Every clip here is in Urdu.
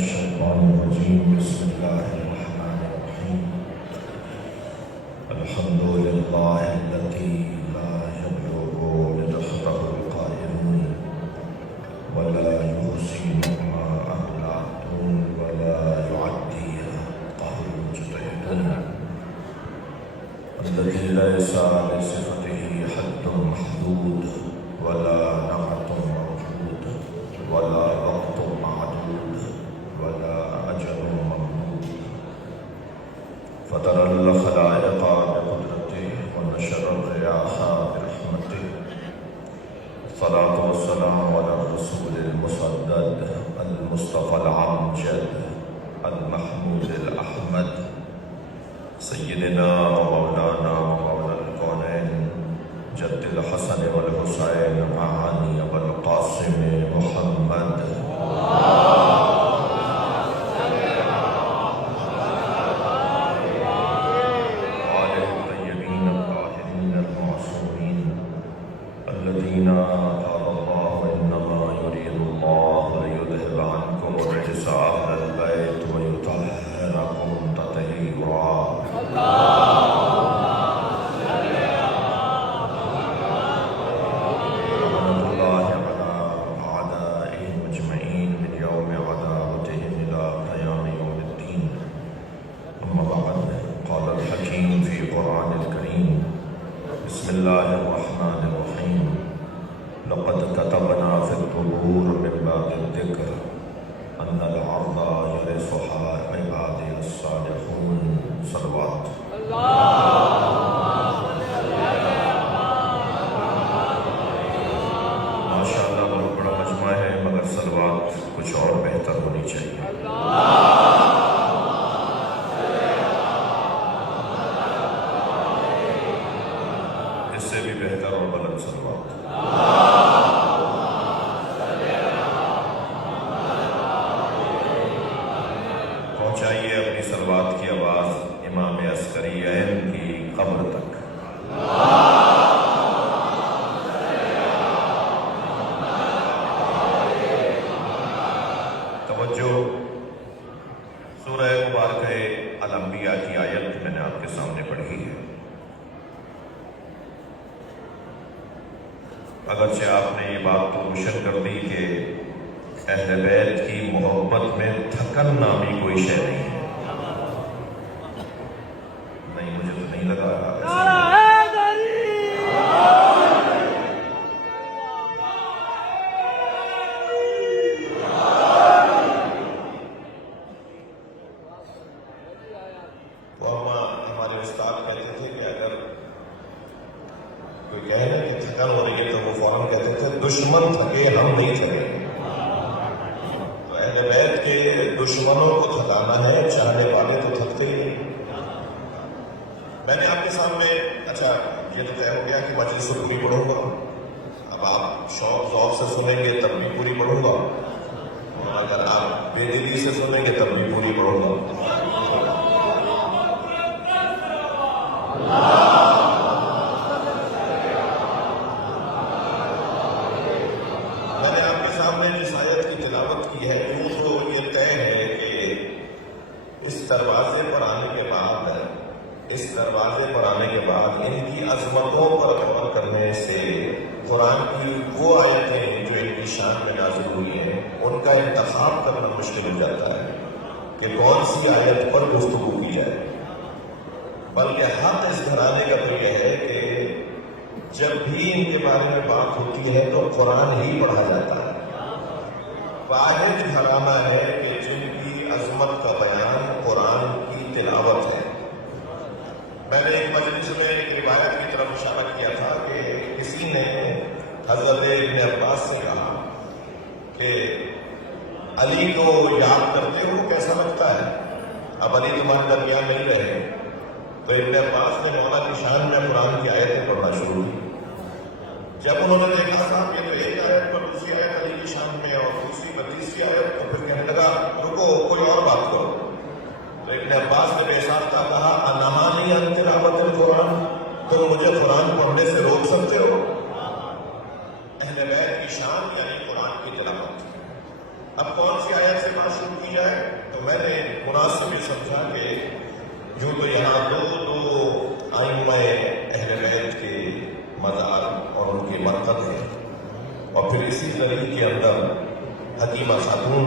الشيطان الرجيم بسم الله الرحمن الرحيم الحمد لله الذي لا يبلغ رزقه القائلون ولا يحصي ما أهلكتم ولا يعدي حقه المجتهدون الذي ليس لصفته حد محدود ولا نعت موجود ولا وقت معدود ولا أجل ممدود فطر الخلائق بقدرته ونشر الرياح برحمته الصلاة والسلام على الرسول المسدد المصطفى العمجد المحمود الأحمد سيدنا ومولانا ومولى الكونين جد الحسن والحسين معاني والقاسم محمد وآله الطيبين الطاهرين المعصومين الذين قال الله إنما يريد الله ليذهب عنكم الرجس أهل البيت ويطهركم تطهيرا بسم الله الرحمن الرحيم لقد كتبنا في الطبور من باب الذكر أن الأرض يرثها عبادي الصالحون صلوات ماشاء اللہ بہت بڑا مجمع ہے مگر صلوات کچھ اور بہتر ہونی چاہیے سے بھی بہتر اور بلند صلوات پہنچائیے اپنی صلوات کی آواز امام عسکری عین کی قبر تک توجہ سورہ مبارکہ الانبیاء کی آیت میں نے آپ کے سامنے پڑھی ہے اگرچہ آپ نے یہ بات تو روشن کر دی کہ اہل بیت کی محبت میں تھکن نامی کوئی شے نہیں ہے نہیں مجھے تو نہیں لگا ہمارے استاد کہتے تھے کہ اگر کوئی کہے نا کہ تھکن ہو رہی ہے تو وہ فوراً کہتے تھے دشمن تھکے ہم نہیں تھکے تو اہل بیت کے دشمنوں کو تھکانا ہے چاہنے والے تو تھکتے ہی نہیں میں نے آپ کے سامنے اچھا یہ تو طے ہو گیا کہ مجلس سے پوری پڑھوں گا اب آپ شوق ذوق سے سنیں گے تب بھی پوری پڑھوں گا اور اگر آپ بے دلی سے سنیں گے تب بھی پوری پڑھوں گا جس آیت کی تلاوت کی ہے تو یہ طے ہے کہ اس دروازے پر آنے کے بعد ان کی عظمتوں پر غور کرنے سے قرآن کی وہ آیتیں جو ان کی شان میں نازل ہوئی ہیں ان کا انتخاب کرنا مشکل ہو جاتا ہے کہ کون سی آیت پر گفتگو کی جائے بلکہ حق اس گھرانے کا تو یہ ہے کہ جب بھی ان کے بارے میں بات ہوتی ہے تو قرآن ہی پڑھا جاتا ہے واحد گھرانہ ہے کہ جن کی عظمت کا بیان قرآن کی تلاوت ہے میں نے ایک مجلس میں ایک روایت کی طرف اشارہ کیا تھا کہ کسی نے حضرت ابن عباس سے کہا کہ علی کو یاد کرتے ہو کیسا لگتا ہے اب علی تمہارے درمیان نہیں رہے تو ابن عباس نے مولا کی شان میں قرآن کی آیتیں پڑھنا شروع کی جب انہوں نے دیکھا صاحب یہ تو ایک آیت پر دوسری آیت علی کی شان میں اور دوسری پر تیسری آیت تو پھر کہنے لگا رکو کوئی اور بات کرو تو ابن عباس نے بے ساختہ کہا انہانی ان تلاوت القرآن تم مجھے قرآن پڑھنے سے روک سکتے ہو اہل بیت کی شان یعنی قرآن کی تلاوت اب کون سی آیت سے بات شروع کی کی جائے تو میں نے مناسب یہ سمجھا کہ جو تو یہاں دو ائمہ اہل بیت کے مزار اور ان کے مرکز ہیں، اور پھر اسی زمین کے اندر حکیمہ خاتون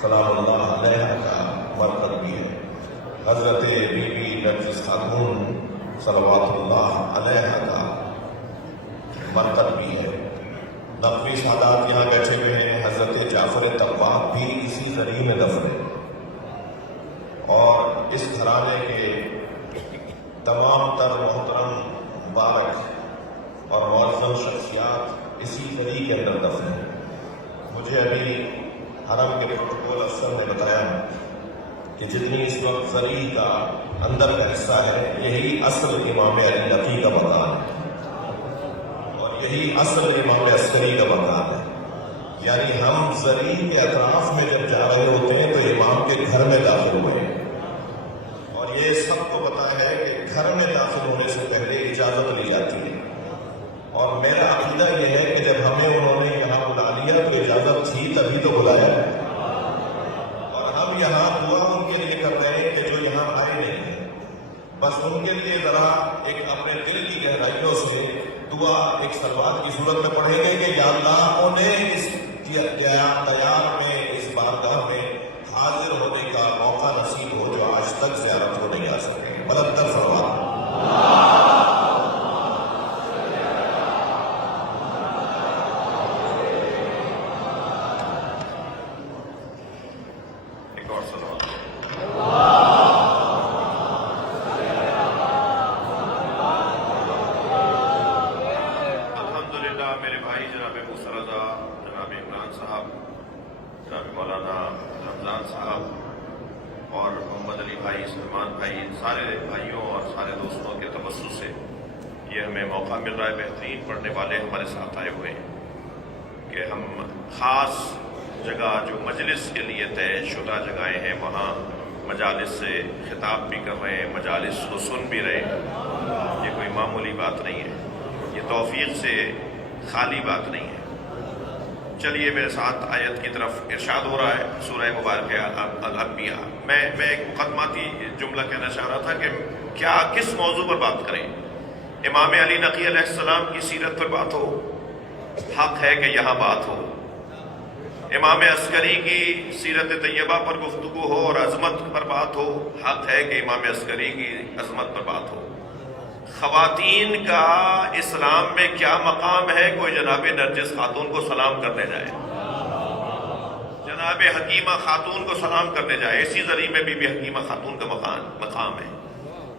سلام اللہ علیہ کا مرکز بھی ہے، حضرت بی بی نرگس خاتون صلوات اللہ علیہ کا مرکز بھی ہے، نقوی سادات یہاں بیٹھے ہوئے ہیں، حضرت جعفر طباغ بھی اسی زمین میں دفن ہے، اور اس گھرانے کے تمام تر محترم مبارک اور معظم شخصیات اسی زمین کے اندر دفن ہیں۔ مجھے ابھی حرم کے پروٹوکول افسر نے بتایا کہ جتنی اس وقت زرعی کا اندر کا حصہ ہے، یہی اصل امام علی نقی کا مکان ہے اور یہی اصل امام عسکری کا مکان ہے، یعنی ہم زرعی کے اطراف میں جب جا رہے ہوتے ہیں تو امام کے گھر میں داخل ہوئے ہیں، اور یہ سب کو پتا ہے کہ گھر میں داخل ہونے سے پہلے اجازت لی جاتی ہے، اور میرا عقیدہ یہ ہے کہ جب ہمیں انہوں نے یہاں بلا لیا تو اجازت تھی تبھی تو بلایا ہے، اور ہم یہاں دعا ان کے لیے کر رہے ہیں کہ جو یہاں آئے نہیں ہیں، بس ان کے لیے ذرا ایک اپنے دل کی گہرائیوں سے دعا ایک صلوات کی صورت میں پڑھیں گے کہ یا اللہ انہیں اس تیار میں اس بارگاہ میں حاضر ہونے کا موقع نصیب ہو جو آج تک زیارت کو نہیں آ سکے۔ بلند تر صلوات۔ میرے بھائی جناب موسیٰ رضا، جناب عمران صاحب، جناب مولانا رمضان صاحب اور محمد علی بھائی، سلمان بھائی، سارے بھائیوں اور سارے دوستوں کے توسط سے یہ ہمیں موقع مل رہا ہے، بہترین پڑھنے والے ہمارے ساتھ آئے ہوئے ہیں کہ ہم خاص جگہ جو مجلس کے لیے طے شدہ جگہیں ہیں وہاں مجالس سے خطاب بھی کر رہے ہیں، مجالس کو سن بھی رہے ہیں۔ یہ کوئی معمولی بات نہیں ہے، یہ توفیق سے خالی بات نہیں ہے۔ چلیے میرے ساتھ آیت کی طرف ارشاد ہو رہا ہے، سورہ مبارکہ الانبیاء۔ میں ایک مقدماتی جملہ کہنا چاہ رہا تھا کہ کس موضوع پر بات کریں۔ امام علی نقی علیہ السلام کی سیرت پر بات ہو، حق ہے کہ یہاں بات ہو۔ امام عسکری کی سیرت طیبہ پر گفتگو ہو اور عظمت پر بات ہو، حق ہے کہ امام عسکری کی عظمت پر بات ہو۔ خواتین کا اسلام میں کیا مقام ہے، کوئی جناب نرجس خاتون کو سلام کرنے جائے، جناب حکیمہ خاتون کو سلام کرنے جائے، اسی ذریعے میں بی بی حکیمہ خاتون کا مقام ہے۔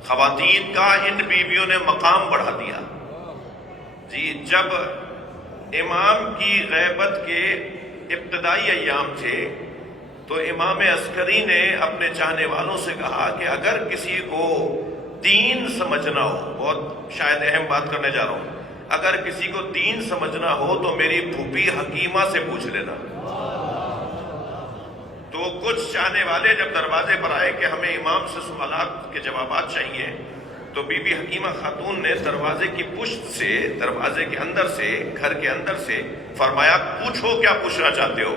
خواتین کا ان بیویوں نے مقام بڑھا دیا۔ جی جب امام کی غیبت کے ابتدائی ایام تھے تو امام عسکری نے اپنے چاہنے والوں سے کہا کہ اگر کسی کو دین سمجھنا ہو، بہت شاید اہم بات کرنے جا رہا ہوں، اگر کسی کو دین سمجھنا ہو تو میری پھوپھی حکیمہ سے پوچھ لینا۔ تو کچھ چاہنے والے جب دروازے پر آئے کہ ہمیں امام سے سوالات کے جوابات چاہیے، تو بی بی حکیمہ خاتون نے دروازے کی پشت سے، دروازے کے اندر سے، گھر کے اندر سے فرمایا پوچھو کیا پوچھنا چاہتے ہو۔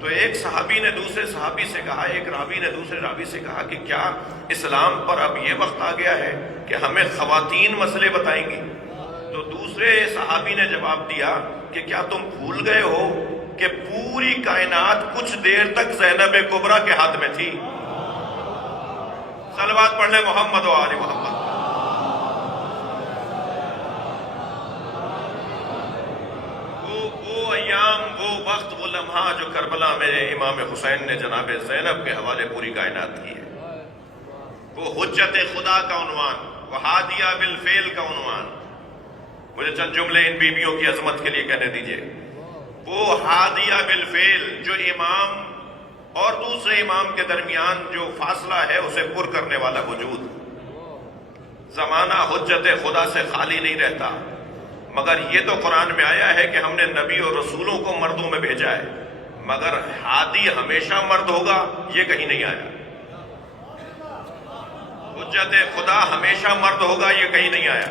تو ایک صحابی نے دوسرے صحابی سے کہا، ایک راوی نے دوسرے راوی سے کہا کہ کیا اسلام پر اب یہ وقت آ گیا ہے کہ ہمیں خواتین مسئلے بتائیں گی؟ تو دوسرے صحابی نے جواب دیا کہ کیا تم بھول گئے ہو کہ پوری کائنات کچھ دیر تک زینب کبریٰ کے ہاتھ میں تھی؟ صلوات پڑھ لیں محمد و آل محمد۔ وہ ایام، وہ وقت، وہ لمحہ جو کربلا میں امام حسین نے جناب زینب کے حوالے پوری کائنات کی ہے، وہ حجت خدا کا عنوان، وہ ہادیہ بالفعل کا عنوان۔ مجھے چند جملے ان بیویوں کی عظمت کے لیے کہنے دیجئے۔ وہ ہادیہ بالفعل، جو امام اور دوسرے امام کے درمیان جو فاصلہ ہے اسے پر کرنے والا وجود۔ زمانہ حجت خدا سے خالی نہیں رہتا، مگر یہ تو قرآن میں آیا ہے کہ ہم نے نبی اور رسولوں کو مردوں میں بھیجا ہے، مگر ہادی ہمیشہ مرد ہوگا یہ کہیں نہیں آیا۔ حجت خدا ہمیشہ مرد ہوگا یہ کہیں نہیں آیا۔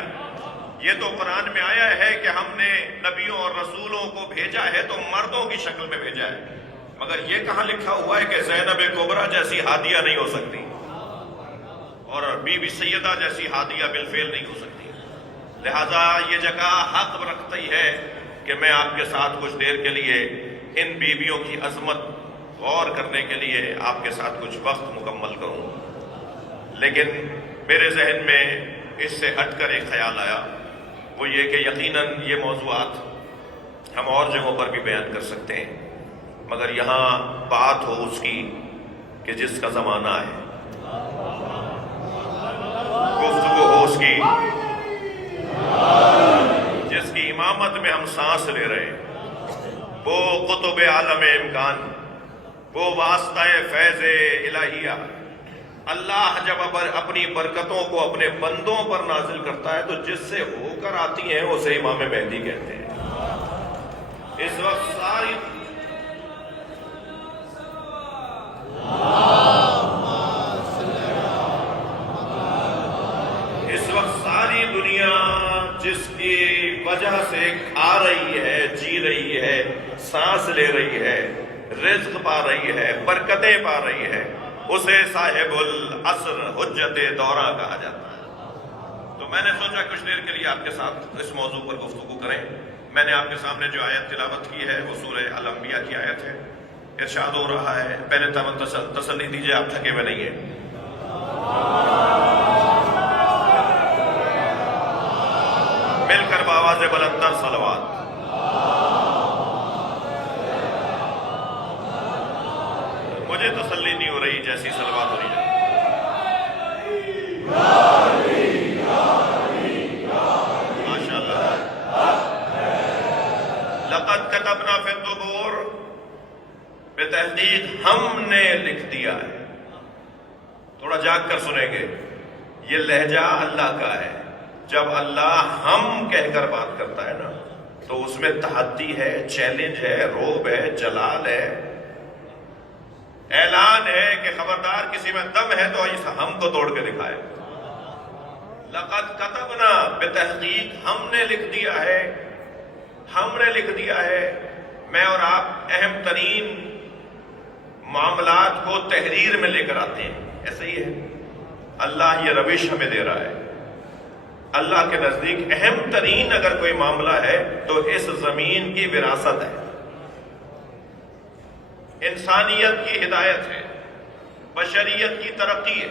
یہ تو قرآن میں آیا ہے کہ ہم نے نبیوں اور رسولوں کو بھیجا ہے تو مردوں کی شکل میں بھیجا ہے۔ مگر یہ کہاں لکھا ہوا ہے کہ زینب کبریٰ جیسی ہادیہ نہیں ہو سکتی اور بی بی سیدہ جیسی ہادیہ بالفعل نہیں ہو سکتی. لہذا یہ جگہ حق رکھتی ہے کہ میں آپ کے ساتھ کچھ دیر کے لیے ان بیویوں کی عظمت غور کرنے کے لیے آپ کے ساتھ کچھ وقت مکمل کروں. لیکن میرے ذہن میں اس سے ہٹ کر ایک خیال آیا، وہ یہ کہ یقیناً یہ موضوعات ہم اور جگہوں پر بھی بیان کر سکتے ہیں، مگر یہاں بات ہو اس کی کہ جس کا زمانہ ہے، گفتگو ہو اس کی جس کی امامت میں ہم سانس لے رہے ہیں، وہ قطب عالم امکان، وہ واسطہ فیض الہیہ. اللہ جب اپنی برکتوں کو اپنے بندوں پر نازل کرتا ہے تو جس سے ہو کر آتی ہیں اسے امام مہدی کہتے ہیں. اس وقت ساری دنیا جس کی وجہ سے کھا رہی ہے، جی رہی ہے، سانس لے رہی ہے، رزق پا رہی ہے، برکتیں پا رہی ہے، اسے صاحب العصر حجت دورہ کہا جاتا ہے. تو میں نے سوچا کچھ دیر کے لیے آپ کے ساتھ اس موضوع پر گفتگو کریں. میں نے آپ کے سامنے جو آیت تلاوت کی ہے وہ سورہ الانبیاء کی آیت ہے. ارشاد ہو رہا ہے، پہلے تسلی دیجئے آپ تھکے ہوئے نہیں ہیں. مل کر بآواز بلندر صلوات. مجھے تسلی نہیں ہو رہی جیسی صلوات ہو رہی ہے. ماشاء اللہ. لقد كتبنا في الزبور، بتحقیق ہم نے لکھ دیا ہے. تھوڑا جاگ کر سنیں گے، یہ لہجہ اللہ کا ہے. جب اللہ ہم کہہ کر بات کرتا ہے نا تو اس میں تحدی ہے، چیلنج ہے، روب ہے، جلال ہے، اعلان ہے کہ خبردار کسی میں دم ہے تو اس ہم کو توڑ کے دکھائے. لقد کتبنا، بتحقیق ہم نے لکھ دیا ہے، ہم نے لکھ دیا ہے. میں اور آپ اہم ترین معاملات کو تحریر میں لے کر آتے ہیں، ایسا ہی ہے. اللہ یہ روش ہمیں دے رہا ہے. اللہ کے نزدیک اہم ترین اگر کوئی معاملہ ہے تو اس زمین کی وراثت ہے، انسانیت کی ہدایت ہے، بشریت کی ترقی ہے.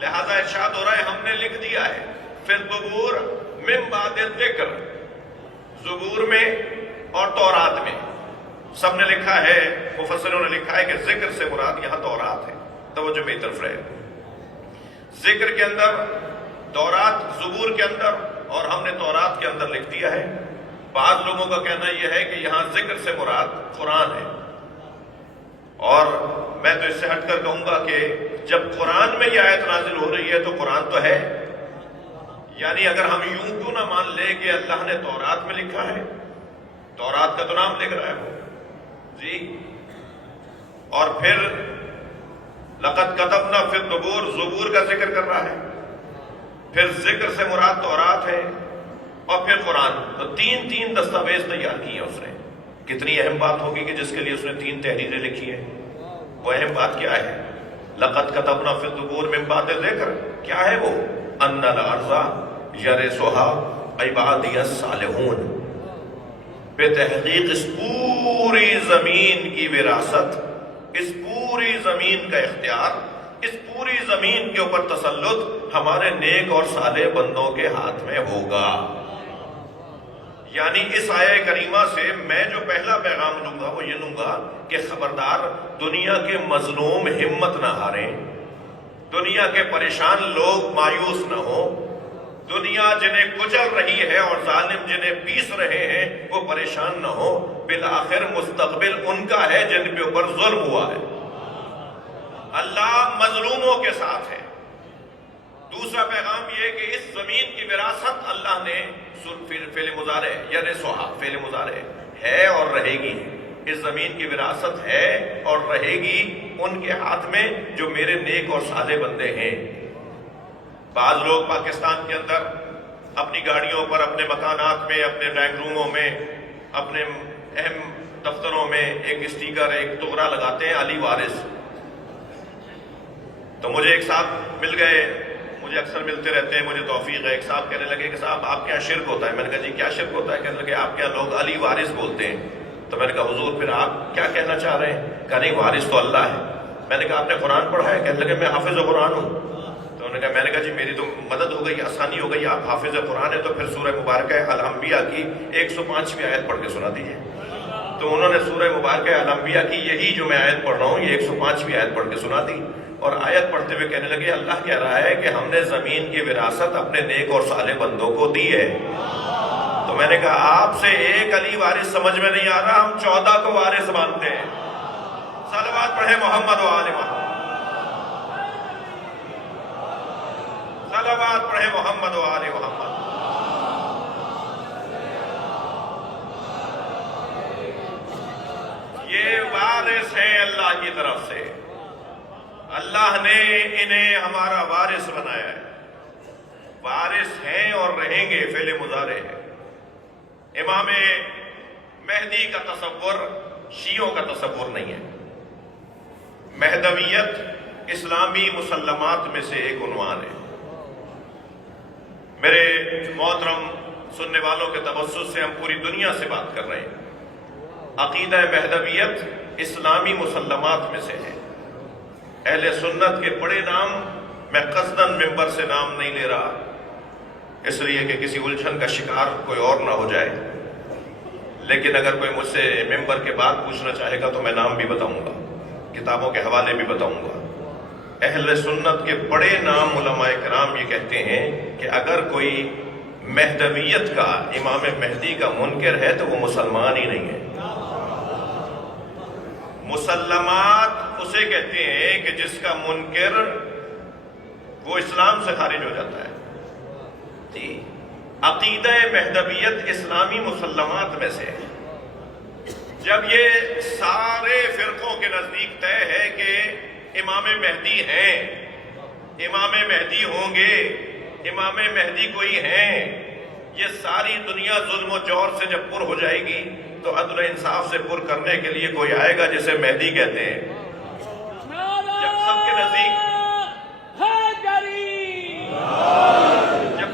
لہذا ارشاد ہو رہا ہے ہم نے لکھ دیا ہے. پھر زبور من بعد ذکر، زبور میں اور تورات میں سب نے لکھا ہے، مفسروں نے لکھا ہے کہ ذکر سے مراد یہاں تورات ہے. توجہ میری طرف رہے. ذکر کے اندر، تورات زبور کے اندر، اور ہم نے تورات کے اندر لکھ دیا ہے. بعض لوگوں کا کہنا یہ ہے کہ یہاں ذکر سے مراد قرآن ہے، اور میں تو اس سے ہٹ کر کہوں گا کہ جب قرآن میں یہ آیت نازل ہو رہی ہے تو قرآن تو ہے. یعنی اگر ہم یوں کیوں نہ مان لیں کہ اللہ نے تورات میں لکھا ہے، تورات کا تو نام لکھ رہا ہے وہ جی. اور پھر لقد کتبنا فی الزبور، زبور کا ذکر کر رہا ہے. پھر ذکر سے مراد تورات ہے، اور پھر قرآن. تو تین دستاویز تیار کیے ہیں اس نے. کتنی اہم بات ہوگی کہ جس کے لیے اس نے 3 تحریریں لکھی ہیں. وہ اہم بات کیا ہے؟ لقد کتبنا فی الزبور من بعد ذکر. کیا ہے وہ؟ ان الارض یرثها عبادی الصالحون. بے تحقیق اس پوری زمین کی وراثت، اس پوری زمین کا اختیار، اس پوری زمین کے اوپر تسلط ہمارے نیک اور صالح بندوں کے ہاتھ میں ہوگا. یعنی اس آیہ کریمہ سے میں جو پہلا پیغام دوں گا وہ یہ دوں گا کہ خبردار دنیا کے مظلوم ہمت نہ ہاریں، دنیا کے پریشان لوگ مایوس نہ ہوں. دنیا جنہیں کچل رہی ہے اور ظالم جنہیں پیس رہے ہیں وہ پریشان نہ ہو. بالآخر مستقبل ان کا ہے جن کے اوپر ظلم ہوا ہے. اللہ مظلوموں کے ساتھ ہے. دوسرا پیغام یہ کہ اس زمین کی وراثت اللہ نے فعل مضارع یرثها، فعل مضارع ہے اور رہے گی. اس زمین کی وراثت ہے اور رہے گی ان کے ہاتھ میں جو میرے نیک اور صالح بندے ہیں. بعض لوگ پاکستان کے اندر اپنی گاڑیوں پر، اپنے مکانات میں، اپنے ڈرائنگ روموں میں، اپنے اہم دفتروں میں ایک اسٹیکر، ایک تغرا لگاتے ہیں علی وارث. تو مجھے ایک صاحب مل گئے، مجھے اکثر ملتے رہتے ہیں، مجھے توفیق ہے. ایک صاحب کہنے لگے کہ صاحب آپ کے یہاں شرک ہوتا ہے. میں نے کہا جی کیا شرک ہوتا ہے؟ کہنے لگے آپ کے یہاں لوگ علی وارث بولتے ہیں. تو میں نے کہا حضور پھر آپ کیا کہنا چاہ رہے ہیں؟ کہا نہیں، وارث تو اللہ ہے. میں نے کہا آپ نے قرآن پڑھا ہے؟ کہنے لگے میں حافظ قرآن ہوں. تو میں نے کہا جی میری تو مدد ہو گئی، آسانی ہو گئی، آپ حافظ قرآن ہے تو پھر سورہ مبارکہ الانبیاء کی 105ویں آیت پڑھ کے سنا دیجیے. تو انہوں نے سورہ مبارکہ الانبیاء کی یہی جو میں آیت پڑھ رہا ہوں یہ 105ویں آیت پڑھ کے سنا دی. اور آیت پڑھتے ہوئے کہنے لگے اللہ کہہ رہا ہے کہ ہم نے زمین کی وراثت اپنے نیک اور صالح بندوں کو دی ہے. تو میں نے کہا آپ سے ایک علی وارث سمجھ میں نہیں آ رہا، ہم 14 کو وارث مانتے ہیں. صلوات پڑھے محمد و آل محمد، صلوات پڑھے محمد و آل محمد. یہ وارث ہیں اللہ کی طرف سے، اللہ نے انہیں ہمارا وارث بنایا ہے. وارث ہیں اور رہیں گے، فعل مضارع ہے. امام مہدی کا تصور شیعوں کا تصور نہیں ہے. مہدویت اسلامی مسلمات میں سے ایک عنوان ہے. میرے محترم سننے والوں کے توسط سے ہم پوری دنیا سے بات کر رہے ہیں. عقیدہ مہدویت اسلامی مسلمات میں سے ہے. اہل سنت کے بڑے نام میں قصداً ممبر سے نام نہیں لے رہا، اس لیے کہ کسی الجھن کا شکار کوئی اور نہ ہو جائے. لیکن اگر کوئی مجھ سے ممبر کے بعد پوچھنا چاہے گا تو میں نام بھی بتاؤں گا، کتابوں کے حوالے بھی بتاؤں گا. اہل سنت کے بڑے نام علماء کرام یہ کہتے ہیں کہ اگر کوئی مہدویت کا، امام مہدی کا منکر ہے تو وہ مسلمان ہی نہیں ہے. مسلمات اسے کہتے ہیں کہ جس کا منکر وہ اسلام سے خارج ہو جاتا ہے. جی، عقیدہ مہدویت اسلامی مسلمات میں سے ہے. جب یہ سارے فرقوں کے نزدیک طے ہے کہ امام مہدی ہیں، امام مہدی ہوں گے، امام مہدی کوئی ہیں، یہ ساری دنیا ظلم و جور سے جب پر ہو جائے گی تو عدل و انصاف سے پر کرنے کے لیے کوئی آئے گا جسے مہدی کہتے ہیں. جب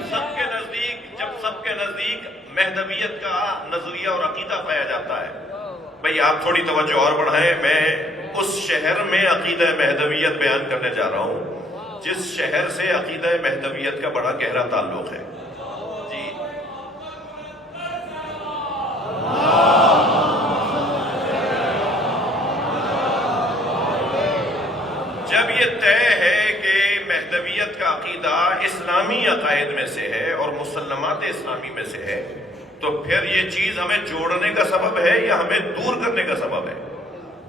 سب کے نزدیک مہدویت کا نظریہ اور عقیدہ پایا جاتا ہے. بھئی آپ تھوڑی توجہ اور بڑھائیں، میں اس شہر میں عقیدہ مہدویت بیان کرنے جا رہا ہوں جس شہر سے عقیدہ مہدویت کا بڑا گہرا تعلق ہے. جی، جب یہ طے ہے کہ مہدویت کا عقیدہ اسلامی عقائد میں سے ہے اور مسلمات اسلامی میں سے ہے تو پھر یہ چیز ہمیں جوڑنے کا سبب ہے یا ہمیں دور کرنے کا سبب ہے؟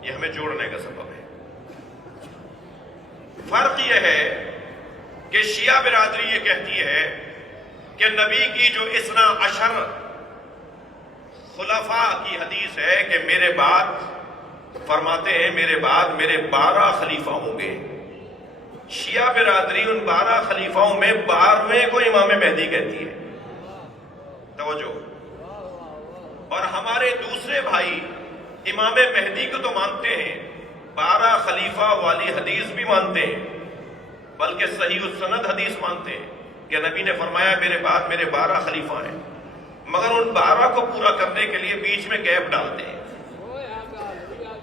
یہ ہمیں جوڑنے کا سبب ہے. فرق یہ ہے کہ شیعہ برادری یہ کہتی ہے کہ نبی کی جو 12 خلفاء کی حدیث ہے کہ میرے بعد، فرماتے ہیں میرے بعد میرے 12 خلیفہ ہوں گے. شیعہ برادری ان 12 خلیفاؤں میں 12ویں کو امام مہدی کہتی ہے. توجہ. اور ہمارے دوسرے بھائی امام مہدی کو تو مانتے ہیں، 12 خلیفہ والی حدیث بھی مانتے ہیں، بلکہ صحیح السند حدیث مانتے ہیں کہ نبی نے فرمایا میرے بعد میرے 12 خلیفہ ہیں. مگر ان 12 کو پورا کرنے کے لیے بیچ میں گیپ ڈالتے ہیں.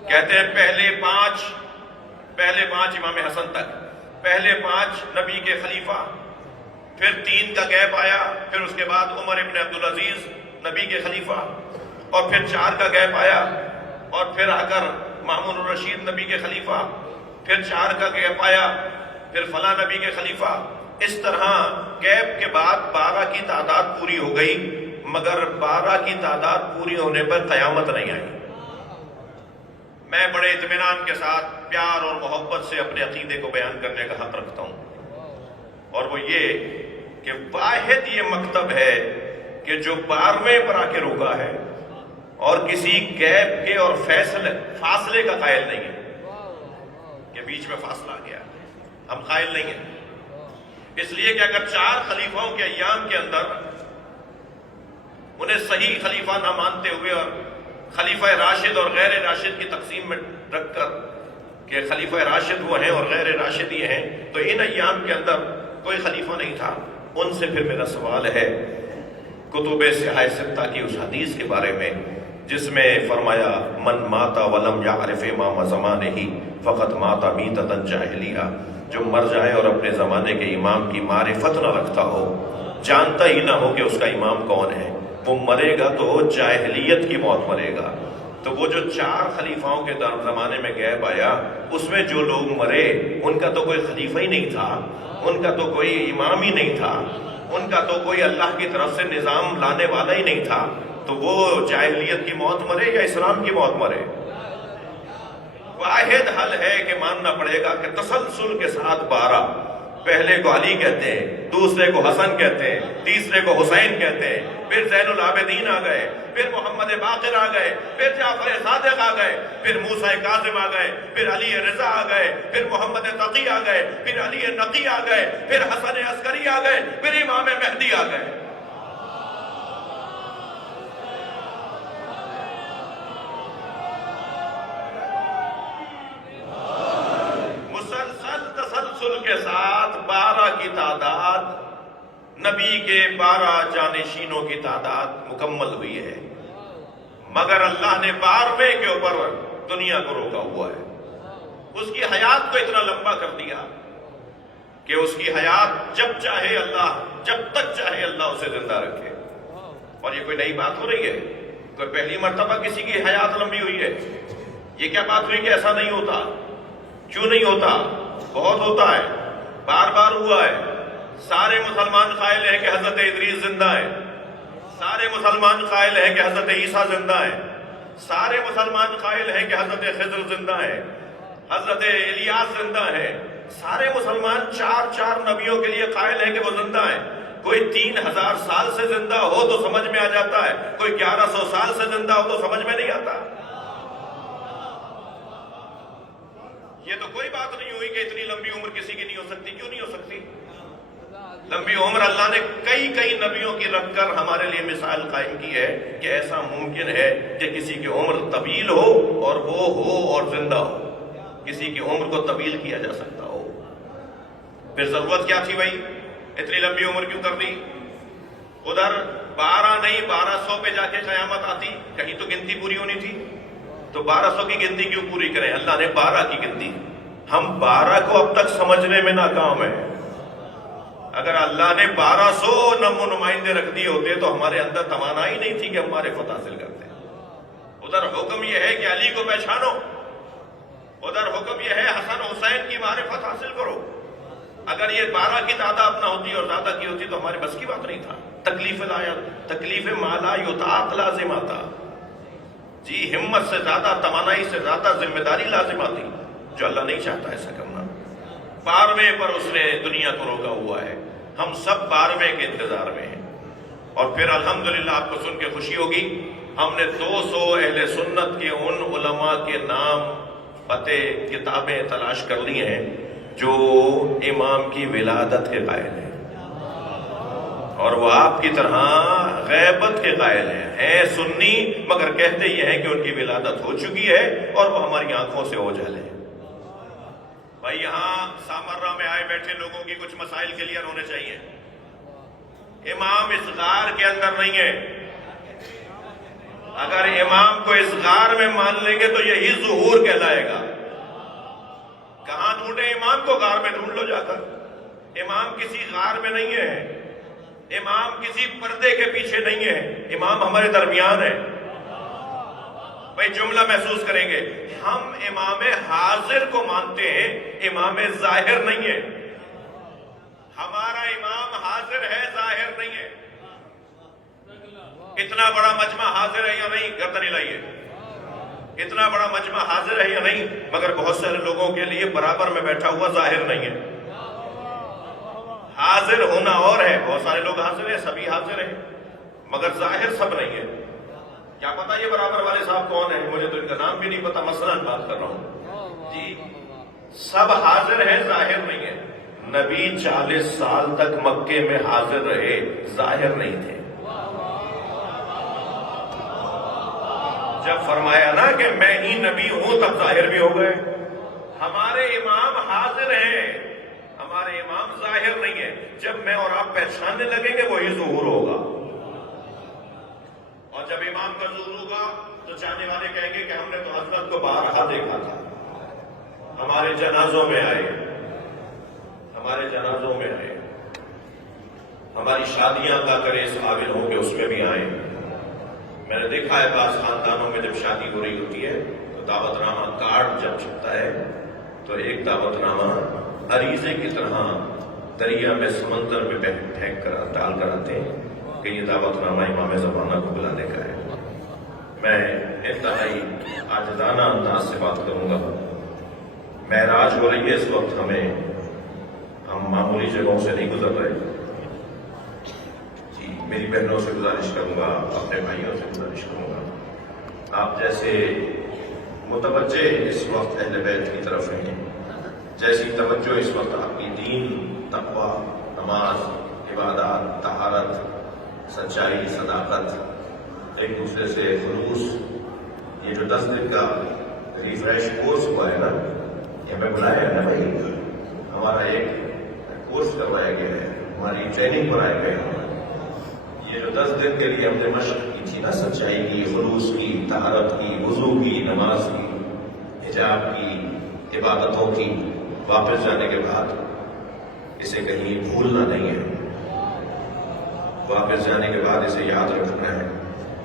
کہتے ہیں پہلے 5 امام حسن تک، پہلے 5 نبی کے خلیفہ، پھر 3 کا گیپ آیا، پھر اس کے بعد عمر ابن عبدالعزیز نبی کے خلیفہ، اور پھر 4 کا گیپ آیا، اور پھر آ کر مامون الرشید نبی کے خلیفہ، پھر 4 کا گیپ آیا، پھر فلاں نبی کے خلیفہ. اس طرح گیپ کے بعد 12 کی تعداد پوری ہو گئی، مگر 12 کی تعداد پوری ہونے پر قیامت نہیں آئی. میں بڑے اطمینان کے ساتھ پیار اور محبت سے اپنے عقیدے کو بیان کرنے کا حق رکھتا ہوں، اور وہ یہ کہ واحد یہ مکتب ہے کہ جو 12ویں پر آ کے روکا ہے اور کسی گیپ کے اور فاصلے کا قائل نہیں ہے کہ بیچ میں فاصلہ آ گیا. ہم قائل نہیں ہیں. اس لیے کہ اگر 4 خلیفاؤں کے ایام کے اندر انہیں صحیح خلیفہ نہ مانتے ہوئے اور خلیفہ راشد اور غیر راشد کی تقسیم میں رکھ کر کہ خلیفہ راشد وہ ہیں اور غیر راشد یہ ہیں، تو ان ایام کے اندر کوئی خلیفہ نہیں تھا۔ ان سے پھر میرا سوال ہے کتب صحاح ستہ کی اس حدیث کے بارے میں جس میں فرمایا من مات ولم یعرف امام زمانہ فقط مات میتۃ جاہلیہ، جو مر جائے اور اپنے زمانے کے امام کی معرفت نہ رکھتا ہو، جانتا ہی نہ ہو کہ اس کا امام کون ہے، وہ مرے گا تو جاہلیت کی موت مرے گا۔ تو وہ جو 4 خلیفاؤں کے زمانے میں غیب آیا، اس میں جو لوگ مرے ان کا تو کوئی خلیفہ ہی نہیں تھا، ان کا تو کوئی امام ہی نہیں تھا، ان کا تو کوئی اللہ کی طرف سے نظام لانے والا ہی نہیں تھا، تو وہ جاہلیت کی موت مرے یا اسلام کی موت مرے؟ واحد حل ہے کہ ماننا پڑے گا کہ تسلسل کے ساتھ 12، پہلے کو علی کہتے ہیں، دوسرے کو حسن کہتے ہیں، تیسرے کو حسین کہتے ہیں، پھر زین العابدین آ گئے، پھر محمد باقر آ گئے، پھر جعفر صادق آ گئے، پھر موسیٰ کاظم آ گئے، پھر علی رضا آ گئے، پھر محمد تقی آ گئے، پھر علی نقی آ گئے، پھر حسن عسکری آ گئے، پھر امام مہدی آ گئے۔ مسلسل تسلسل کے ساتھ 12 کی تعداد، نبی کے 12 جانشینوں کی تعداد مکمل ہوئی ہے، مگر اللہ نے 12ویں کے اوپر دنیا کو روکا ہوا ہے۔ اس کی حیات کو اتنا لمبا کر دیا کہ اس کی حیات جب چاہے اللہ، جب تک چاہے اللہ اسے زندہ رکھے۔ اور یہ کوئی نئی بات ہو رہی ہے؟ کوئی پہلی مرتبہ کسی کی حیات لمبی ہوئی ہے؟ یہ کیا بات ہوئی کہ ایسا نہیں ہوتا؟ کیوں نہیں ہوتا؟ بہت ہوتا ہے، بار بار ہوا ہے۔ سارے مسلمان قائل ہیں کہ حضرت ادریس زندہ ہے، سارے مسلمان قائل ہیں کہ حضرت عیسیٰ زندہ ہے، سارے مسلمان قائل ہیں کہ حضرت خضر زندہ ہے، حضرت الیاس زندہ ہے، سارے مسلمان 4 نبیوں کے لیے قائل ہیں کہ وہ زندہ ہیں۔ کوئی 3000 سال سے زندہ ہو تو سمجھ میں آ جاتا ہے، کوئی 1100 سال سے زندہ ہو تو سمجھ میں نہیں آتا۔ یہ تو کوئی بات نہیں ہوئی کہ اتنی لمبی عمر کسی کی نہیں ہو سکتی۔ کیوں نہیں ہو سکتی؟ لمبی عمر اللہ نے کئی نبیوں کی رکھ کر ہمارے لیے مثال قائم کی ہے کہ ایسا ممکن ہے کہ کسی کی عمر طویل ہو اور وہ ہو اور زندہ ہو، کسی کی عمر کو طویل کیا جا سکتا ہو۔ پھر ضرورت کیا تھی بھائی؟ اتنی لمبی عمر کیوں کر دی؟ ادھر 12 نہیں 1200 پہ جا کے قیامت آتی، کہیں تو گنتی پوری ہونی تھی، تو 1200 کی گنتی کیوں پوری کریں؟ اللہ نے 12 کی گنتی۔ ہم 12 کو اب تک سمجھنے میں ناکام ہیں۔ اگر اللہ نے 1200 نمائندے رکھ دیے ہوتے تو ہمارے اندر توانائی نہیں تھی کہ ہم معرفت حاصل کرتے۔ ادھر حکم یہ ہے کہ علی کو پہچانو، ادھر حکم یہ ہے حسن حسین کی معرفت حاصل کرو۔ اگر یہ 12 کی تعداد نہ ہوتی اور زیادہ کی ہوتی تو ہمارے بس کی بات نہیں تھا۔ تکلیف مالا یطاق لازم آتا، جی ہمت سے زیادہ، توانائی سے زیادہ ذمہ داری لازم آتی، جو اللہ نہیں چاہتا ایسا کرنا۔ 12ویں پر اس نے دنیا کو روکا ہوا ہے، ہم سب 12ویں کے انتظار میں ہیں۔ اور پھر الحمدللہ آپ کو سن کے خوشی ہوگی، ہم نے 200 اہل سنت کے ان علماء کے نام پتے کتابیں تلاش کر لی ہیں جو امام کی ولادت کے قائل ہیں، اور وہ آپ کی طرح غیبت کے قائل ہیں سنی، مگر کہتے یہ ہیں کہ ان کی ولادت ہو چکی ہے اور وہ ہماری آنکھوں سے اوجھل ہے۔ بھائی یہاں سامرہ میں آئے بیٹھے لوگوں کی کچھ مسائل کلیئر ہونے چاہیے۔ امام اس غار کے اندر نہیں ہے، اگر امام کو اس غار میں مان لیں گے تو یہی ظہور کہلائے گا۔ کہاں ڈھونڈے امام کو؟ غار میں ڈھونڈ لو جا کر۔ امام کسی غار میں نہیں ہے، امام کسی پردے کے پیچھے نہیں ہے، امام ہمارے درمیان ہے۔ بھائی جملہ محسوس کریں گے، ہم امام حاضر کو مانتے ہیں، امام ظاہر نہیں ہے۔ ہمارا امام حاضر ہے، ظاہر نہیں ہے۔ اتنا بڑا مجمع حاضر ہے یا نہیں؟ گردن ہلائیے۔ اتنا بڑا مجمع حاضر ہے یا نہیں؟ مگر بہت سارے لوگوں کے لیے برابر میں بیٹھا ہوا ظاہر نہیں ہے۔ حاضر ہونا اور ہے، بہت سارے لوگ حاضر ہیں، سبھی حاضر ہیں، مگر ظاہر سب نہیں ہے۔ کیا پتا یہ برابر والے صاحب کون ہیں؟ مجھے تو ان کا نام بھی نہیں پتا، مثلاً بات کر رہا ہوں جی۔ سب حاضر ہیں، ظاہر نہیں ہے۔ نبی 40 سال تک مکے میں حاضر رہے، ظاہر نہیں تھے۔ جب فرمایا نا کہ میں ہی نبی ہوں تب ظاہر بھی ہو گئے. ہمارے امام حاضر ہیں، ہمارے امام ظاہر نہیں ہے. جب میں اور آپ پہچاننے لگیں گے وہی ظہور ہوگا. اور جب امام کا ظہور ہوگا تو چاہنے والے کہیں گے کہ ہم نے تو حضرت کو بارہا دیکھا تھا، ہمارے جنازوں میں آئے، ہمارے جنازوں میں آئے، ہماری شادیاں کا کرے اس قابل ہوں کہ اس میں بھی آئیں. میں نے دیکھا ہے بعض خاندانوں میں جب شادی ہو رہی ہوتی ہے تو دعوت نامہ کارڈ جب چھپتا ہے تو ایک دعوت نامہ عریضے کی طرح دریا میں سمندر میں پھینک کر ڈال کر آتے ہیں کہ یہ دعوت نامہ امام زمانہ کو بلانے کا ہے. میں انتہائی عاجزانہ انداز سے بات کروں گا. معراج ہو رہی ہے اس وقت، ہم معمولی جگہوں سے نہیں گزر رہے. جی میری بہنوں سے گزارش کروں گا، اپنے بھائیوں سے گزارش کروں گا، آپ جیسے متوجہ اس وقت اہل بیت کی طرف ہیں، جیسی توجہ اس وقت آپ کی دین، تقوی، نماز، عبادات، طہارت، سچائی، صداقت، ایک دوسرے سے خلوص، یہ جو 10 دن کا ریفریش کورس ہوا ہے نا، یہ ہمیں بلایا ہے نا بھائی، ہمارا ایک کورس کروایا گیا ہے، ہماری ٹریننگ بنایا گیا ہے. یہ جو 10 دن کے لیے ہم نے مشق کی تھی نا، سچائی کی، خلوص کی، طہارت کی، وضو کی، نماز کی، حجاب کی، عبادتوں کی، واپس جانے کے بعد اسے کہیں بھولنا نہیں ہے. واپس جانے کے بعد اسے یاد رکھنا ہے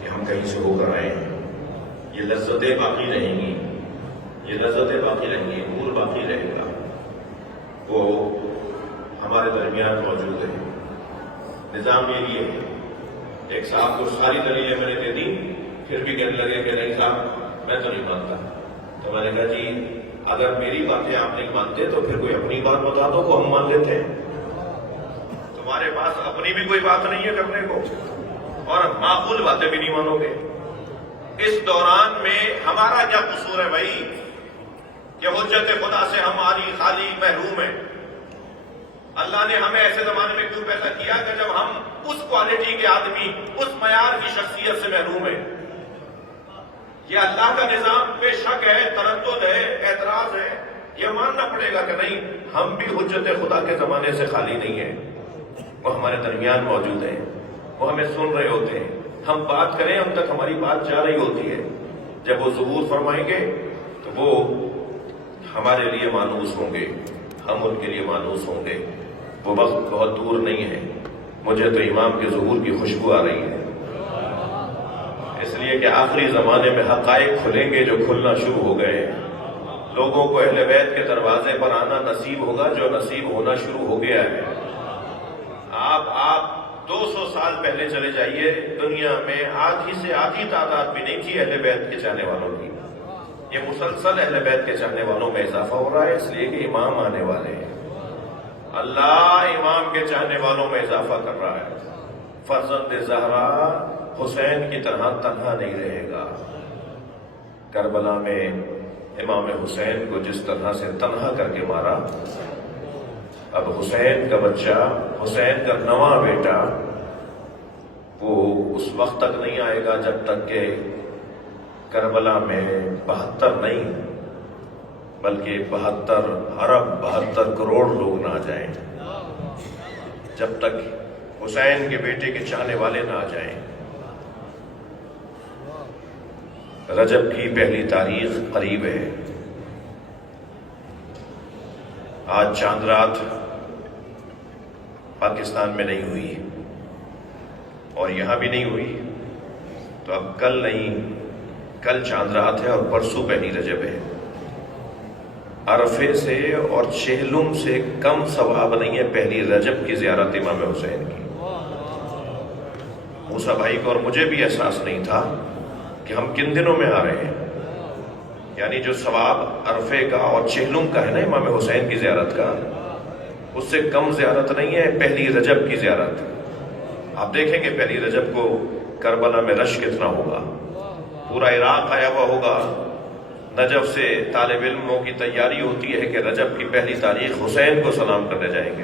کہ ہم کہیں سے ہو کر آئے ہیں. یہ لذتیں باقی رہیں گی، یہ لذتیں باقی رہیں گی، نور باقی رہے گا، وہ ہمارے درمیان موجود ہے. نظام یہ لیے ایک صاحب کو ساری دلیلیں میں نے دے دی، پھر بھی کہنے لگے کہ نہیں صاحب میں تو نہیں مانتا. تو میں نے کہا جی اگر میری باتیں آپ نہیں مانتے تو پھر کوئی اپنی بات بتا دو وہ ہم مان لیتے ہیں. تمہارے پاس اپنی بھی کوئی بات نہیں ہے کرنے کو اور معقول باتیں بھی نہیں مانو گے. اس دوران میں ہمارا کیا قصور ہے بھائی کہ حجت خدا سے ہماری خالی محروم ہے؟ اللہ نے ہمیں ایسے زمانے میں کیوں پیدا کیا کہ جب ہم اس کوالٹی کے آدمی، اس معیار کی شخصیت سے محروم ہیں؟ یہ اللہ کا نظام بے شک ہے، تردد ہے، اعتراض ہے، یہ ماننا پڑے گا کہ نہیں ہم بھی حجت خدا کے زمانے سے خالی نہیں ہیں. وہ ہمارے درمیان موجود ہیں، وہ ہمیں سن رہے ہوتے ہیں. ہم بات کریں اب تک ہماری بات جا رہی ہوتی ہے. جب وہ ظہور فرمائیں گے تو وہ ہمارے لیے مانوس ہوں گے، ہم ان کے لیے مانوس ہوں گے. وہ وقت بہت دور نہیں ہے. مجھے تو امام کے ظہور کی خوشبو آ رہی ہے، اس لیے کہ آخری زمانے میں حقائق کھلیں گے جو کھلنا شروع ہو گئے. لوگوں کو اہل بیت کے دروازے پر آنا نصیب ہوگا جو نصیب ہونا شروع ہو گیا ہے. آپ 200 سال پہلے چلے جائیے، دنیا میں آدھی سے آدھی تعداد بھی نہیں تھی اہل بیت کے چاہنے والوں کی. یہ مسلسل اہل بیت کے چاہنے والوں میں اضافہ ہو رہا ہے، اس لیے کہ امام آنے والے ہیں. اللہ امام کے چاہنے والوں میں اضافہ کر رہا ہے. فرزند زہرا حسین کی طرح تنہا نہیں رہے گا. کربلا میں امام حسین کو جس طرح سے تنہا کر کے مارا، اب حسین کا بچہ، حسین کا نواں بیٹا، وہ اس وقت تک نہیں آئے گا جب تک کہ کربلا میں 72 نہیں بلکہ 72 ارب 72 کروڑ لوگ نہ آ جائیں، جب تک حسین کے بیٹے کے چاہنے والے نہ آ جائیں. رجب کی پہلی تاریخ قریب ہے. آج چاند رات پاکستان میں نہیں ہوئی اور یہاں بھی نہیں ہوئی، تو اب کل نہیں، کل چاند رات ہے اور پرسوں پہلی رجب ہے. عرفے سے اور چہلم سے کم ثواب نہیں ہے پہلی رجب کی زیارت امام حسین کی. موسیٰ بھائی کو اور مجھے بھی احساس نہیں تھا کہ ہم کن دنوں میں آ رہے ہیں. یعنی جو ثواب عرفے کا اور چہلم کا ہے نا امام حسین کی زیارت کا، اس سے کم زیارت نہیں ہے پہلی رجب کی زیارت. آپ دیکھیں گے پہلی رجب کو کربلا میں رش کتنا ہوگا، پورا عراق آیا ہوا ہوگا. نجف سے طالب علموں کی تیاری ہوتی ہے کہ رجب کی پہلی تاریخ حسین کو سلام کرنے جائیں گے،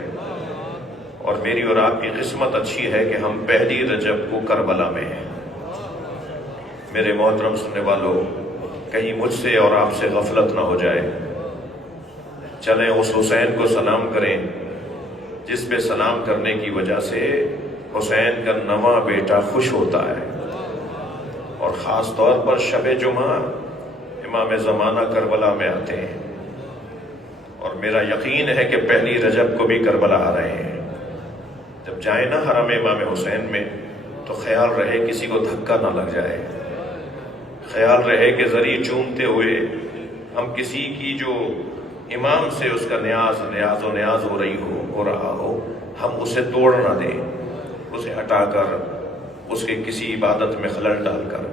اور میری اور آپ کی قسمت اچھی ہے کہ ہم پہلی رجب کو کربلا میں ہیں. میرے محترم سننے والوں، کہیں مجھ سے اور آپ سے غفلت نہ ہو جائے۔ چلیں اس حسین کو سلام کریں جس پہ سلام کرنے کی وجہ سے حسین کا نواں بیٹا خوش ہوتا ہے، اور خاص طور پر شب جمعہ امام زمانہ کربلا میں آتے ہیں، اور میرا یقین ہے کہ پہلی رجب کو بھی کربلا آ رہے ہیں۔ جب جائیں نا حرم امام حسین میں تو خیال رہے کسی کو دھکا نہ لگ جائے، خیال رہے کہ زری چومتے ہوئے ہم کسی کی جو امام سے اس کا نیاز و نیاز ہو رہا ہو، ہم اسے توڑ نہ دیں، اسے ہٹا کر اس کی کسی عبادت میں خلل ڈال کر۔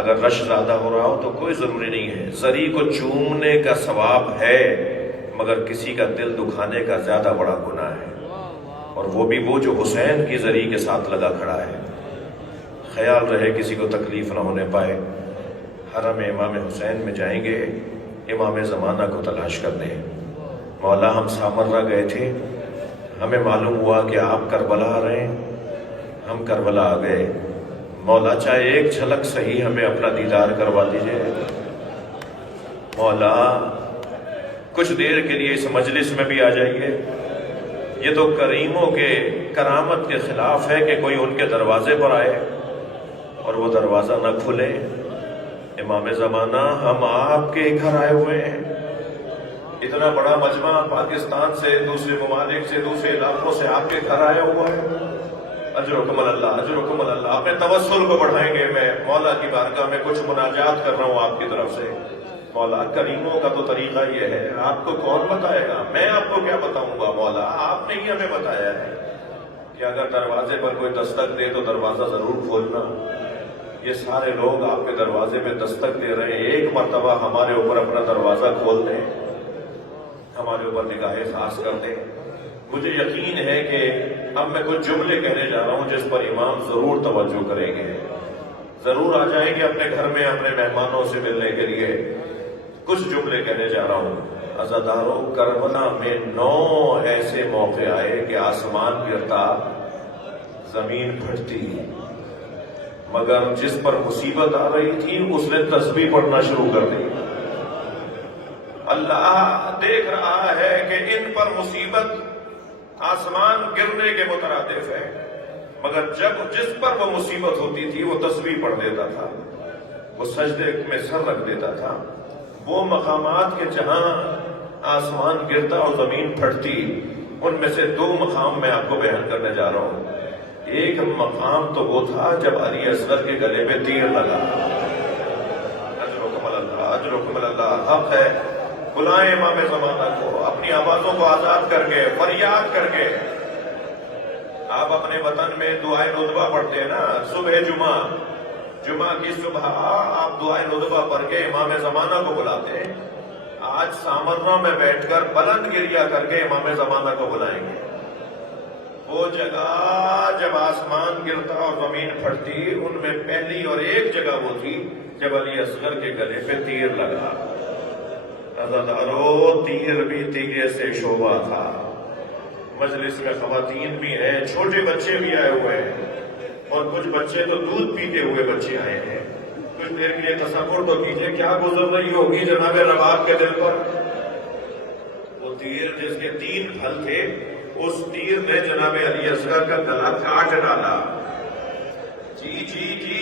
اگر رش زیادہ ہو رہا ہو تو کوئی ضروری نہیں ہے، زری کو چومنے کا ثواب ہے، مگر کسی کا دل دکھانے کا زیادہ بڑا گناہ ہے، اور وہ بھی وہ جو حسین کی زری کے ساتھ لگا کھڑا ہے۔ خیال رہے کسی کو تکلیف نہ ہونے پائے۔ حرم امام حسین میں جائیں گے، امام زمانہ کو تلاش کرنے۔ مولا ہم سامرہ گئے تھے، ہمیں معلوم ہوا کہ آپ کربلا آ رہے ہیں، ہم کربلا آ گئے۔ مولا چاہے ایک جھلک صحیح ہمیں اپنا دیدار کروا دیجئے۔ مولا کچھ دیر کے لیے اس مجلس میں بھی آ جائیے۔ یہ تو کریموں کے کرامت کے خلاف ہے کہ کوئی ان کے دروازے پر آئے اور وہ دروازہ نہ کھلے۔ امام زمانہ ہم آپ کے گھر آئے ہوئے ہیں، اتنا بڑا مجمع پاکستان سے، دوسرے ممالک سے، دوسرے علاقوں سے آپ کے گھر آیا ہوا ہے۔ اجرکم اللہ، اجرکم اللہ۔ اپنے توسل کو بڑھائیں گے۔ میں مولا کی بارگاہ میں کچھ مناجات کر رہا ہوں آپ کی طرف سے۔ مولا کریموں کا تو طریقہ یہ ہے، آپ کو کون بتائے گا؟ میں آپ کو کیا بتاؤں گا؟ مولا آپ نے ہی ہمیں بتایا ہے کہ اگر دروازے پر کوئی دستک دے تو دروازہ ضرور کھولنا۔ یہ سارے لوگ آپ کے دروازے میں دستک دے رہے ہیں، ایک مرتبہ ہمارے اوپر اپنا دروازہ کھول دیں، ہمارے اوپر نگاہ خاص کر دیں۔ مجھے یقین ہے کہ اب میں کچھ جملے کہنے جا رہا ہوں جس پر امام ضرور توجہ کریں گے، ضرور آ جائیں گے اپنے گھر میں اپنے مہمانوں سے ملنے کے لیے۔ کچھ جملے کہنے جا رہا ہوں۔ عزادارو، کربلا میں 9 ایسے موقع آئے کہ آسمان گرتا، زمین پھٹتی، مگر جس پر مصیبت آ رہی تھی اس نے تسبیح پڑھنا شروع کر دی۔ اللہ دیکھ رہا ہے کہ ان پر مصیبت آسمان گرنے کے مترادف ہے، مگر جس پر وہ مصیبت ہوتی تھی وہ تسبیح پڑھ دیتا تھا، وہ سجدے میں سر رکھ دیتا تھا۔ وہ مقامات کے جہاں آسمان گرتا اور زمین پھٹتی، ان میں سے 2 مقام میں آپ کو بیان کرنے جا رہا ہوں۔ ایک مقام تو وہ تھا جب علی اصغر کے گلے میں تیر لگا۔ اجرکم اللہ، اجرکم اللہ۔ حق ہے، بلائیں امام زمانہ کو، اپنی آوازوں کو آزاد کر کے، فریاد کر کے۔ آپ اپنے وطن میں دعائے ندبہ پڑھتے ہیں نا، صبح جمعہ کی صبح آپ دعائے ندبہ پڑھ کے امام زمانہ کو بلاتے ہیں۔ آج سامرہ میں بیٹھ کر بلند گریہ کر کے امام زمانہ کو بلائیں گے۔ وہ جگہ جب آسمان گرتا اور زمین پھٹتی، ان میں پہلی اور ایک جگہ وہ تھی جب علی اصغر کے گلے پہ تیر لگا۔ عزادارو، تیر بھی تیرے سے شعبہ تھا۔ مجلس میں خواتین بھی ہیں، چھوٹے بچے بھی آئے ہوئے ہیں، اور کچھ بچے تو دودھ پیتے ہوئے بچے آئے ہیں۔ کچھ دیر کے لیے تصور تو کیجئے کیا گزر رہی ہوگی جناب رباب کے دل پر۔ وہ تیر جس کے 3 پھل تھے، اس تیر نے جناب علی اصغر کا گلا کاٹ ڈالا۔ جی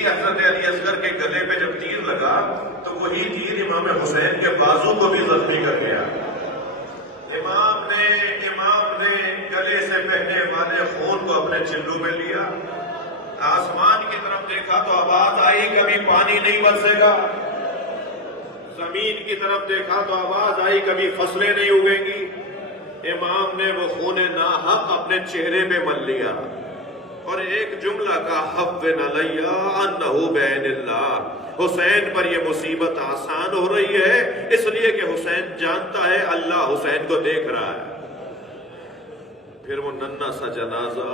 حضرت علی اصغر کے گلے پہ جب تیر لگا تو وہی تیر امام حسین کے بازو کو بھی زخمی کر گیا۔ امام نے گلے سے بہنے والے خون کو اپنے چلو میں لیا، آسمان کی طرف دیکھا تو آواز آئی کبھی پانی نہیں برسے گا، زمین کی طرف دیکھا تو آواز آئی کبھی فصلیں نہیں اگیں گی۔ امام نے وہ خون ناحق اپنے چہرے پہ مل لیا اور ایک جملہ کا حفن علیہ انہ بین اللہ، حسین پر یہ مصیبت آسان ہو رہی ہے اس لیے کہ حسین جانتا ہے اللہ حسین کو دیکھ رہا ہے۔ پھر وہ ننھا سا جنازہ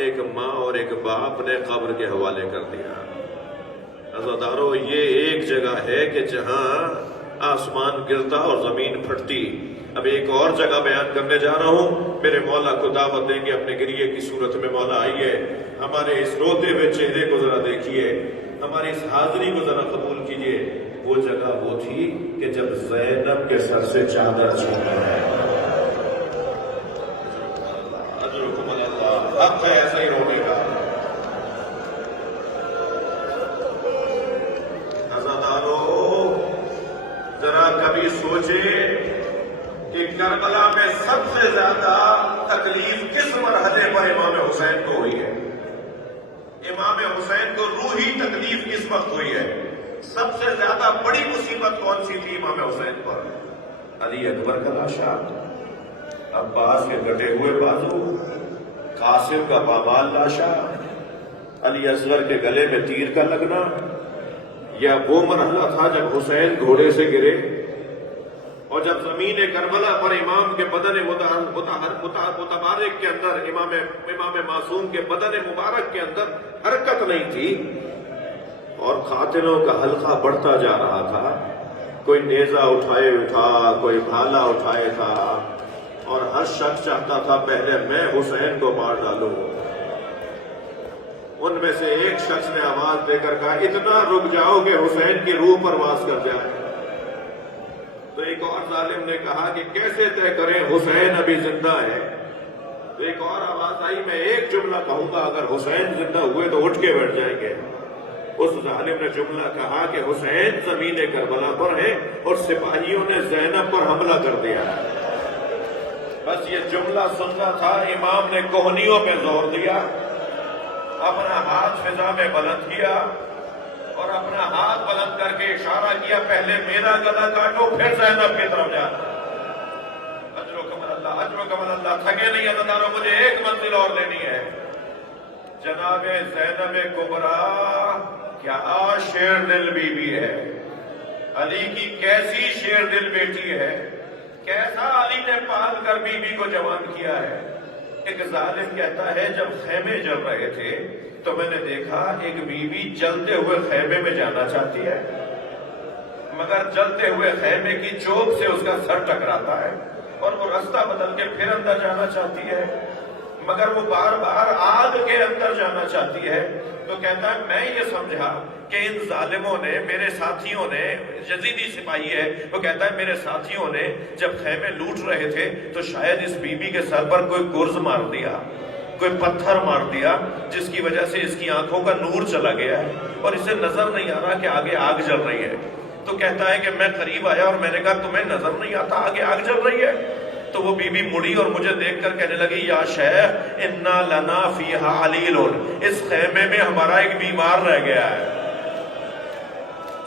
ایک ماں اور ایک باپ نے قبر کے حوالے کر دیا۔ عزادارو، یہ ایک جگہ ہے کہ جہاں آسمان گرتا اور زمین پھٹتی۔ اب ایک اور جگہ بیان کرنے جا رہا ہوں۔ میرے مولا کو دعوت دیں گے اپنے گریے کی صورت میں۔ مولا آئیے، ہمارے اس روتے ہوئے چہرے کو ذرا دیکھیے، ہماری اس حاضری کو ذرا قبول کیجئے. وہ جگہ وہ تھی کہ جب زینب کے سر سے چادر چھین ہے. اجرکم اللہ، حق ہے ایسا ہی رونے کا. عزادارو، ذرا کبھی سوچے کہ کربلا میں سب سے زیادہ تکلیف کس مرحلے پر امام حسین کو ہوئی ہے. امام حسین کو روحی تکلیف کس وقت ہوئی ہے؟ سب سے زیادہ بڑی مصیبت کون سی تھی امام حسین پر؟ علی اکبر کا لاشا، عباس کے کٹے ہوئے بازو، قاسم کا پامال لاشا، علی اصغر کے گلے میں تیر کا لگنا، یا وہ مرحلہ تھا جب حسین گھوڑے سے گرے اور جب زمین کربلا پر امام کے بدن متبارک کے اندر، امام معصوم کے بدن مبارک کے اندر حرکت نہیں تھی اور قاتلوں کا حلقہ بڑھتا جا رہا تھا. کوئی نیزہ اٹھائے تھا، کوئی بھالا اٹھائے تھا، اور ہر شخص چاہتا تھا پہلے میں حسین کو مار ڈالوں. ان میں سے ایک شخص نے آواز دے کر کہا اتنا رک جاؤ کہ حسین کی روح پرواز کر جائے. تو ایک اور ظالم نے کہا کہ کیسے طے کریں حسین ابھی زندہ ہے. تو ایک اور آواز آئی میں ایک جملہ کہوں گا اگر حسین زندہ ہوئے تو اٹھ کے بیٹھ جائیں گے. اس ظالم نے جملہ کہا کہ حسین زمین کربلا پر ہے اور سپاہیوں نے زینب پر حملہ کر دیا. بس یہ جملہ سننا تھا. امام نے کوہنیوں پہ زور دیا، اپنا ہاتھ فضا میں بلند کیا اور اپنا ہاتھ بلند کر کے اشارہ کیا پہلے میرا گلا کاٹو پھر زینب کی طرف جانا. اجرکم اللہ، اجرکم اللہ. تھکے نہیں عزادارو، مجھے ایک منزل اور لینی ہے. جناب زینب کبریٰ کیا شیر دل بی بی ہے، علی کی کیسی شیر دل بیٹی ہے، کیسا علی نے پال کر بی بی کو جوان کیا ہے. ایک ظالم کہتا ہے جب خیمے جل رہے تھے تو میں نے دیکھا ایک بی بی جلتے ہوئے خیمے میں جانا چاہتی ہے، مگر جلتے ہوئے خیمے کی چوک سے اس کا سر ٹکراتا ہے اور وہ راستہ بدل کے پھر اندر جانا چاہتی ہے، مگر وہ بار بار آگ کے اندر جانا چاہتی ہے. تو کہتا ہے میں یہ سمجھا کہ ان ظالموں نے، میرے ساتھیوں نے، یزیدی سپاہی ہے، وہ کہتا ہے میرے ساتھیوں نے جب خیمے لوٹ رہے تھے تو شاید اس بی بی کے سر پر کوئی گرز مار دیا، کوئی پتھر مار دیا، جس کی وجہ سے اس کی آنکھوں کا نور چلا گیا ہے اور اسے نظر نہیں آ رہا کہ آگے آگ جل رہی ہے. تو کہتا ہے کہ میں قریب آیا اور میں نے کہا تمہیں نظر نہیں آتا آگے آگ جل رہی ہے؟ تو وہ بی بی مڑی اور مجھے دیکھ کر کہنے لگی یا شیخ انا لنا فیہا علیل، اس خیمے میں ہمارا ایک بیمار رہ گیا ہے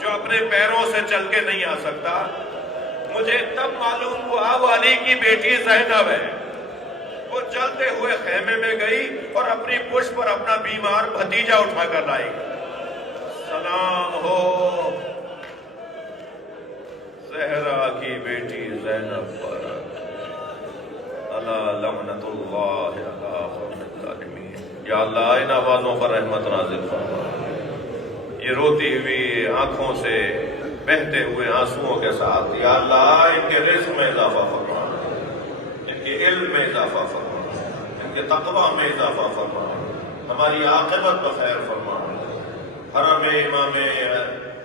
جو اپنے پیروں سے چل کے نہیں آ سکتا. مجھے تب معلوم ہوا وہ علی کی بیٹی زینب ہے. وہ چلتے ہوئے خیمے میں گئی اور اپنی پشت پر اپنا بیمار بھتیجا اٹھا کر لائی. سلام ہو زہرا کی بیٹی زینب پر، اللہ لعنت اللہ علی قوم الظالمین. یا اللہ ان آوازوں پر رحمت نازل فرما. یہ روتی ہوئی آنکھوں سے بہتے ہوئے آنسوؤں کے ساتھ یا اللہ ان کے رزق میں اضافہ فرما، ان کے علم میں اضافہ فرما، ان کے تقوی میں اضافہ فرما، ہماری عاقبت بخیر فرما. حرم امام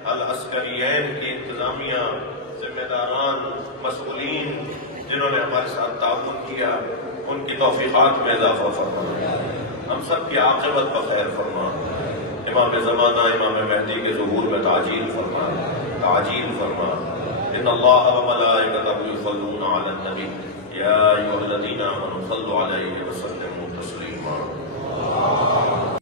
العسکریین کی انتظامیہ، ذمہ داران، مسئولین جنہوں نے ہمارے ساتھ تعاون کیا، ان کی توفیقات میں اضافہ فرما، ہم سب کی عاقبت بخیر فرما. امام زمانہ امام مہدی کے ظہور میں تعجیل فرما، تعجیل فرما. ان اللہ و ملائکتہ یصلون علی النبی یا ایھا الذین آمنوا صلوا علیہ وسلموا تسلیما.